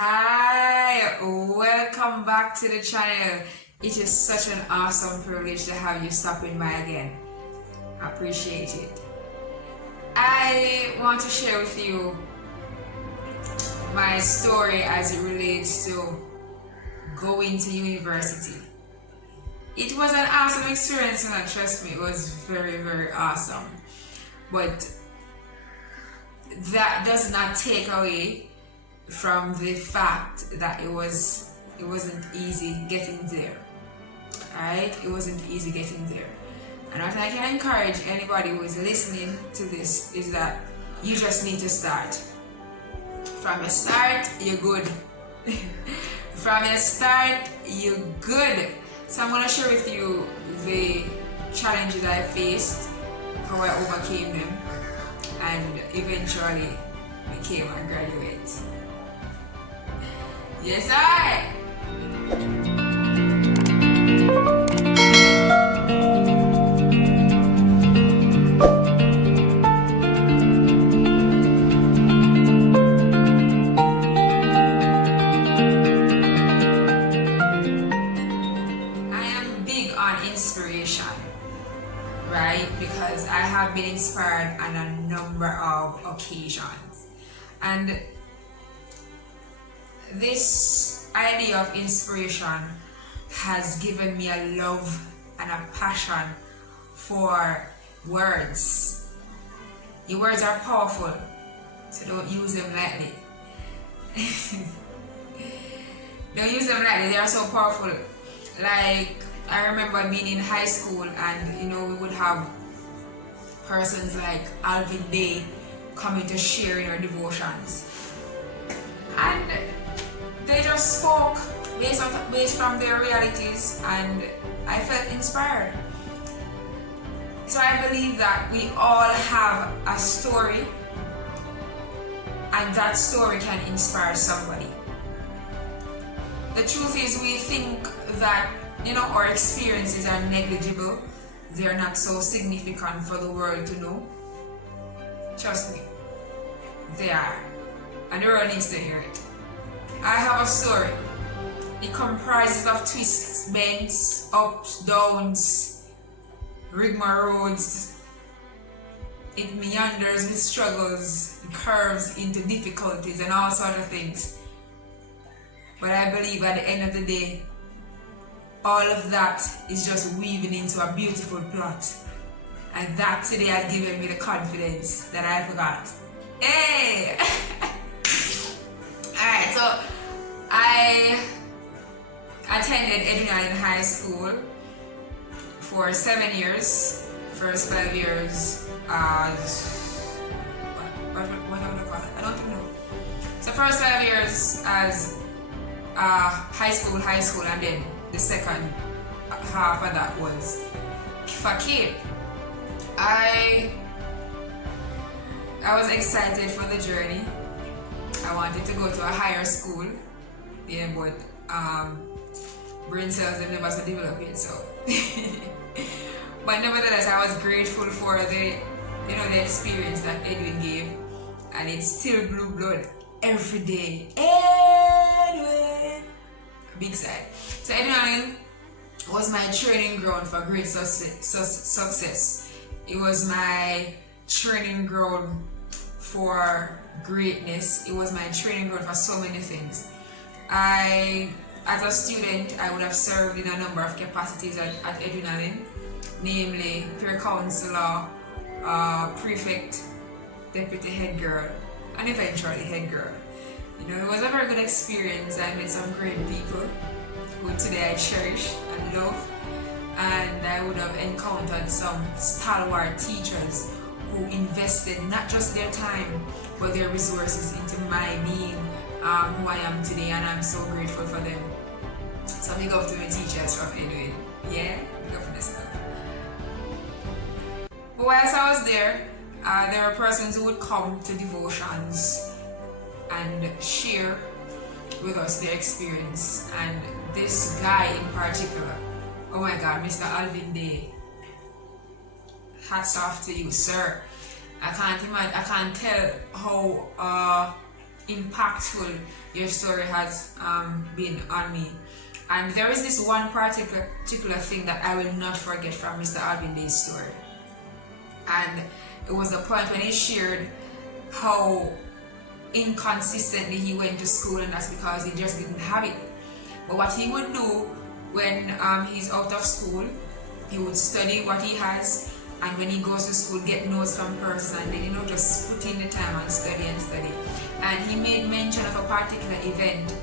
Hi, welcome back to the channel. It is such an awesome privilege to have you stopping by again. I appreciate it. I want to share with you my story as it relates to going to university. It was an awesome experience, and trust me, it was very, very awesome. But that does not take away from the fact that it wasn't easy getting there. Alright? It wasn't easy getting there. And what I can encourage anybody who is listening to this is that you just need to start. From the start, you're good. From the start, you're good. So I'm going to share with you the challenges I faced, how I overcame them, and eventually became a graduate. Yes, I am big on inspiration, right? Because I have been inspired on a number of occasions, and this idea of inspiration has given me a love and a passion for words. Your words are powerful, so don't use them lightly. Don't use them lightly, they are so powerful. Like, I remember being in high school and we would have persons like Alvin Day coming to share in our devotions. And they just spoke based from their realities, and I felt inspired. So I believe that we all have a story, and that story can inspire somebody. The truth is, we think that our experiences are negligible, they are not so significant for the world to know. Trust me, they are, and the world needs to hear it. I have a story. It comprises of twists, bends, ups, downs, rigmaroles. It meanders with struggles, curves into difficulties and all sorts of things. But I believe at the end of the day, all of that is just weaving into a beautiful plot. And that today has given me the confidence that I forgot. Hey! Alright, so I attended Edwin High School for 7 years. First 5 years as what would I call it? I don't even know. So first 5 years as high school, and then the second half of that was Fakir. I was excited for the journey. I wanted to go to a higher school, but brain cells have never so developed yet, so. But nevertheless, I was grateful for the experience that Edwin gave, and it's still blue blood every day. Edwin, big side. So Edwin was my training ground for great success. It was my training ground for greatness. It was my training ground for so many things. As a student, I would have served in a number of capacities at Edwin Allen, namely peer counselor, prefect, deputy head girl, and eventually head girl. It was a very good experience. I met some great people who today I cherish and love, and I would have encountered some stalwart teachers who invested not just their time but their resources into my being who I am today, and I'm so grateful for them. So big up to my teachers from Edwin. Yeah, big up for this. But whilst I was there were persons who would come to devotions and share with us their experience, and this guy in particular, oh my God, Mr. Alvin Day, hats off to you, sir. I can't tell how impactful your story has been on me. And there is this one particular thing that I will not forget from Mr. Alvin Day's story. And it was the point when he shared how inconsistently he went to school, and that's because he just didn't have it. But what he would do when he's out of school, he would study what he has, and when he goes to school, get notes from persons, and then just put in the time and study and study. And he made mention of a particular event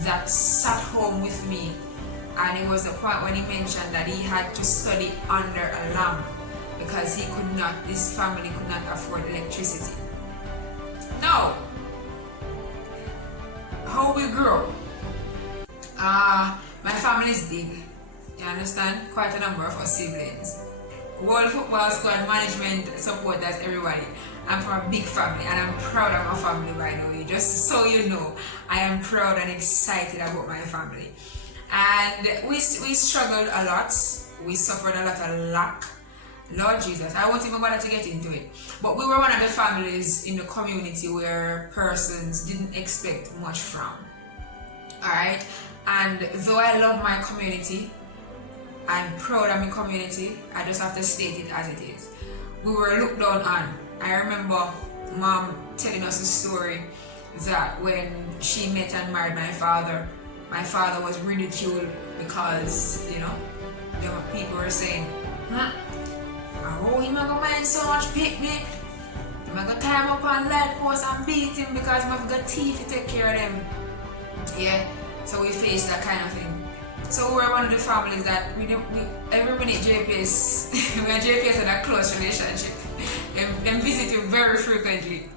that sat home with me, and it was the point when he mentioned that he had to study under a lamp because his family could not afford electricity. Now, how we grew up, my family is big, you understand? Quite a number of us siblings. World Football Squad management support, that's everybody. I'm from a big family and I'm proud of my family, by the way. Just so you know, I am proud and excited about my family. And we struggled a lot. We suffered a lot of lack. Lord Jesus, I won't even bother to get into it. But we were one of the families in the community where persons didn't expect much from. Alright? And though I love my community, I'm proud of my community, I just have to state it as it is. We were looked down on. I remember Mom telling us a story that when she met and married my father was ridiculed because, the people were saying, oh, he might go mind so much picnic. He might go time up on light post and beat him because he might got teeth to take care of them. Yeah, so we faced that kind of thing. So we're one of the families that every minute JPS, we and JPS had a close relationship. Them visit you very frequently.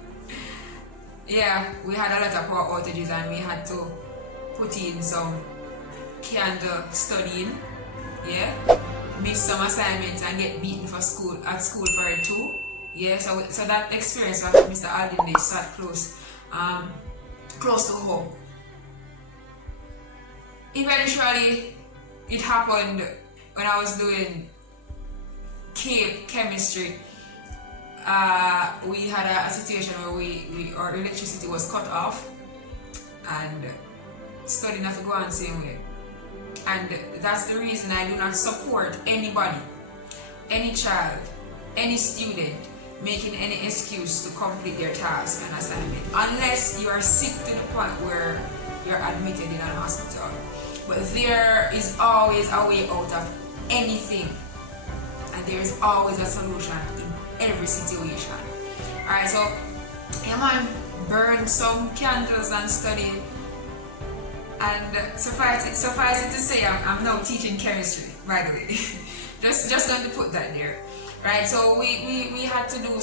Yeah, we had a lot of power outages and we had to put in some candle studying. Yeah, miss some assignments and get beaten at school for it too. Yeah, so that experience of Mr. Alden, they sat close to home. Eventually, it happened when I was doing chemistry. We had a situation where our electricity was cut off and studying have to go on the same way. And that's the reason I do not support anybody, any child, any student making any excuse to complete their task and assignment unless you are sick to the point where you're admitted in an hospital. But there is always a way out of anything, and there is always a solution in every situation. Alright, so man burned some candles and studied, and suffice it to say I'm now teaching chemistry, by the way. just going to put that there. Right, so we had to do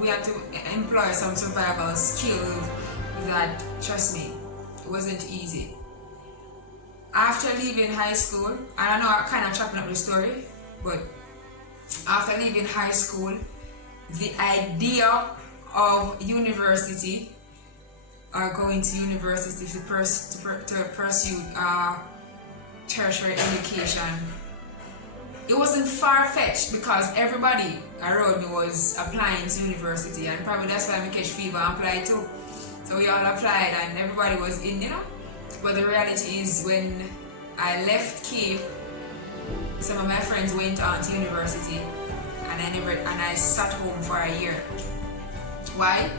we had to employ some survival skills that, trust me, it wasn't easy. After leaving high school, and I know I'm kind of chopping up the story, but after leaving high school, the idea of university or going to university to pursue tertiary education, it wasn't far-fetched because everybody around me was applying to university, and probably that's why I catch fever and apply too. So we all applied and everybody was in, But the reality is when I left Cape, some of my friends went on to university and I sat home for a year. Why?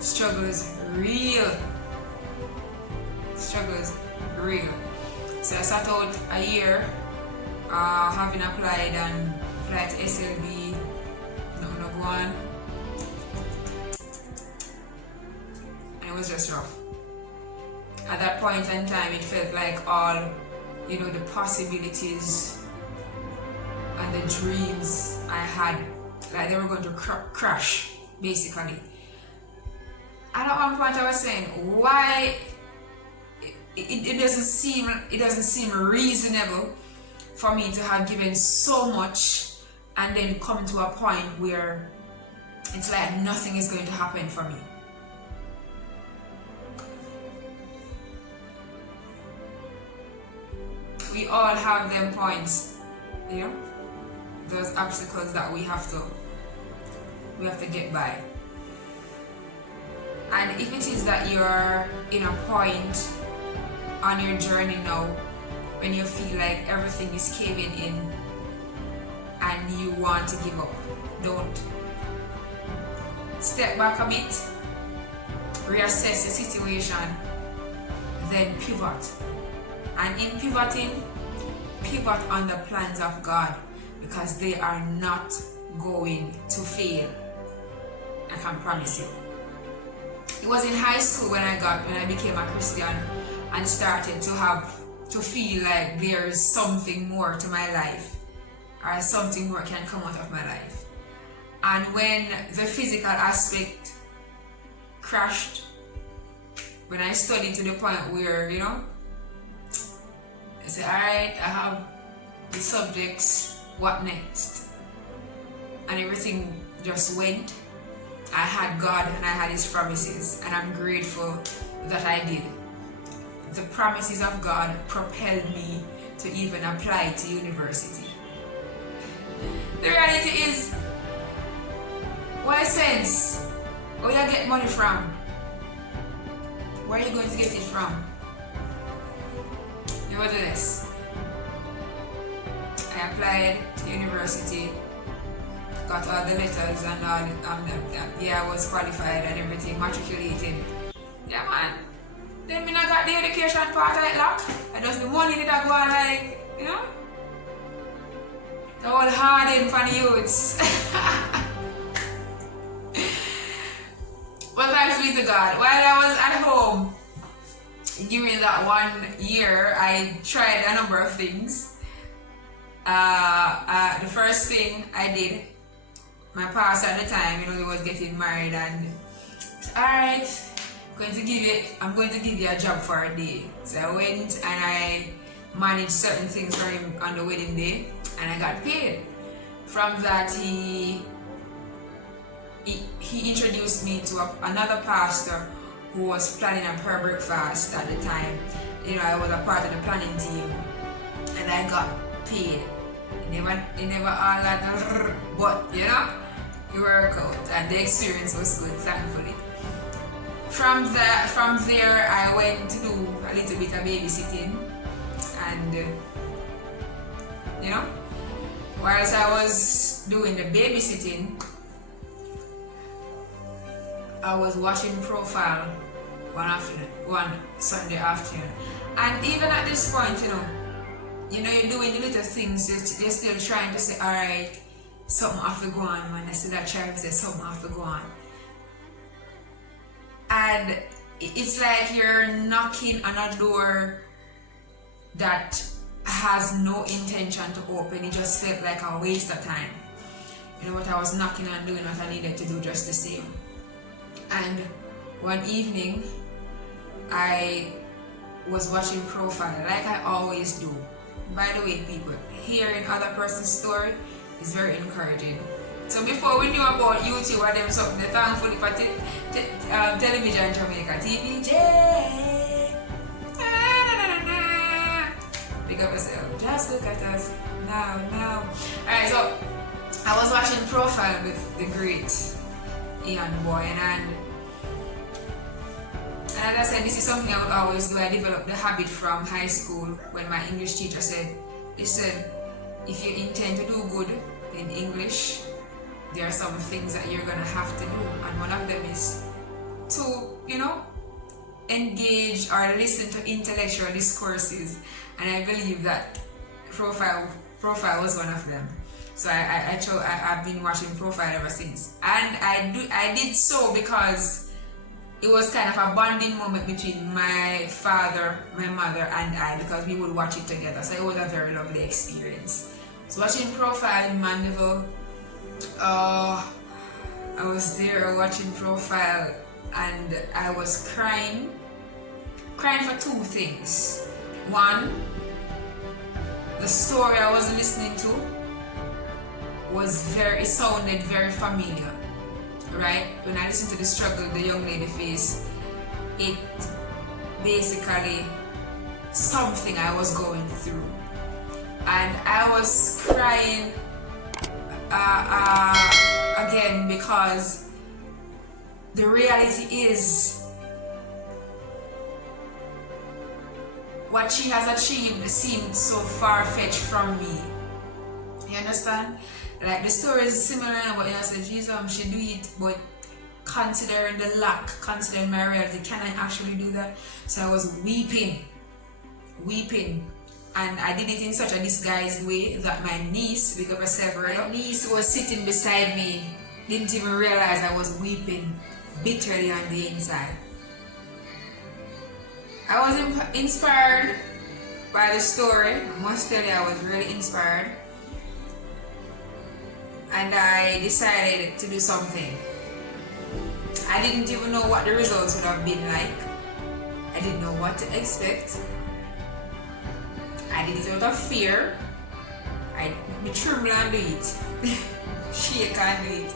Struggles real. So I sat out a year, having applied to SLB, no go on. And it was just rough. At that point in time, it felt like all, the possibilities and the dreams I had, like they were going to crash, basically. And at one point I was saying, why it doesn't seem reasonable for me to have given so much and then come to a point where it's like nothing is going to happen for me. We all have them points, those obstacles that we have to get by. And if it is that you're in a point on your journey now when you feel like everything is caving in and you want to give up, don't. Step back a bit, reassess the situation, then pivot. And in pivoting, pivot on the plans of God, because they are not going to fail. I can promise you. It was in high school when I became a Christian and started to feel like there's something more to my life, or something more can come out of my life. And when the physical aspect crashed, when I studied to the point where, I said, alright, I have the subjects, what next? And everything just went. I had God and I had His promises, and I'm grateful that I did. The promises of God propelled me to even apply to university. The reality is, what sense? Where you get money from? Where are you going to get it from? Nevertheless, I applied to university, got all the letters and all, I was qualified and everything, matriculated. Yeah, man. Then when I got the education part I lock, I just the money that I go on like, the whole hardened for the youths. But thanks be to God. While I was at home, during that 1 year, I tried a number of things. The first thing I did, my pastor at the time, he was getting married, and alright, I'm going to give you a job for a day. So I went and I managed certain things for him on the wedding day, and I got paid. From that, he introduced me to another pastor who was planning a prayer breakfast at the time. I was a part of the planning team, and I got paid. It never all that, but it worked out, and the experience was good, thankfully. From there, I went to do a little bit of babysitting, and whilst I was doing the babysitting, I was watching Profile one Sunday afternoon, and even at this point, you're doing the little things. You're still trying to say, all right, something have to go on, man. I still trying to say something have to go on, and it's like you're knocking on a door that has no intention to open. It just felt like a waste of time. But I was knocking and doing what I needed to do just the same. And one evening, I was watching Profile like I always do. By the way, people, hearing other person's story is very encouraging. So before we knew about YouTube and them something, thankfully for television in Jamaica, TVJ. Pick up yourself. Just look at us now. Alright, so I was watching Profile with the great Ian Boyne, and as I said, this is something I would always do. I developed the habit from high school when my English teacher said, listen, if you intend to do good in English, there are some things that you're going to have to do, and one of them is to, engage or listen to intellectual discourses, and I believe that Profile was one of them. So I've been watching Profile ever since, and I did so because it was kind of a bonding moment between my father, my mother, and I, because we would watch it together. So it was a very lovely experience. So watching Profile in Mandeville, I was there watching Profile, and I was crying for two things. One, the story I was listening to it sounded very familiar, right? When I listened to the struggle the young lady faced, it basically something I was going through, and I was crying again because the reality is what she has achieved seemed so far-fetched from me. You understand? Like the story is similar, but I said, Jesus, she do it, but considering the lack, considering my reality, can I actually do that? So I was weeping, and I did it in such a disguised way that my niece, because of several, my niece was sitting beside me, didn't even realize I was weeping bitterly on the inside. I was inspired by the story. I must tell you, I was really inspired. And I decided to do something. I didn't even know what the results would have been like. I didn't know what to expect. I did it out of fear. I tremble and do it. Shake and do it.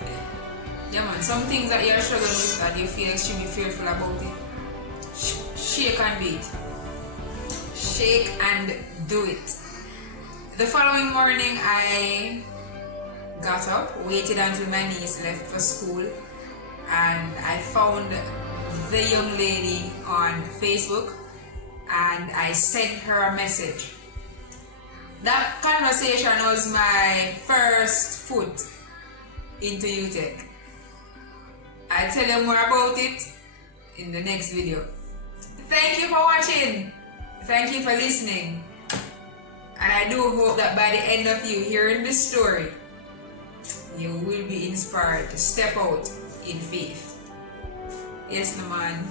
Yeah man, some things that you're struggling with that you feel extremely fearful about it. Shake and do it. Shake and do it. The following morning I got up, waited until my niece left for school, and I found the young lady on Facebook and I sent her a message. That conversation was my first foot into UTech. I'll tell you more about it in the next video. Thank you for watching. Thank you for listening. And I do hope that by the end of you hearing this story, you will be inspired to step out in faith. Yes, no man.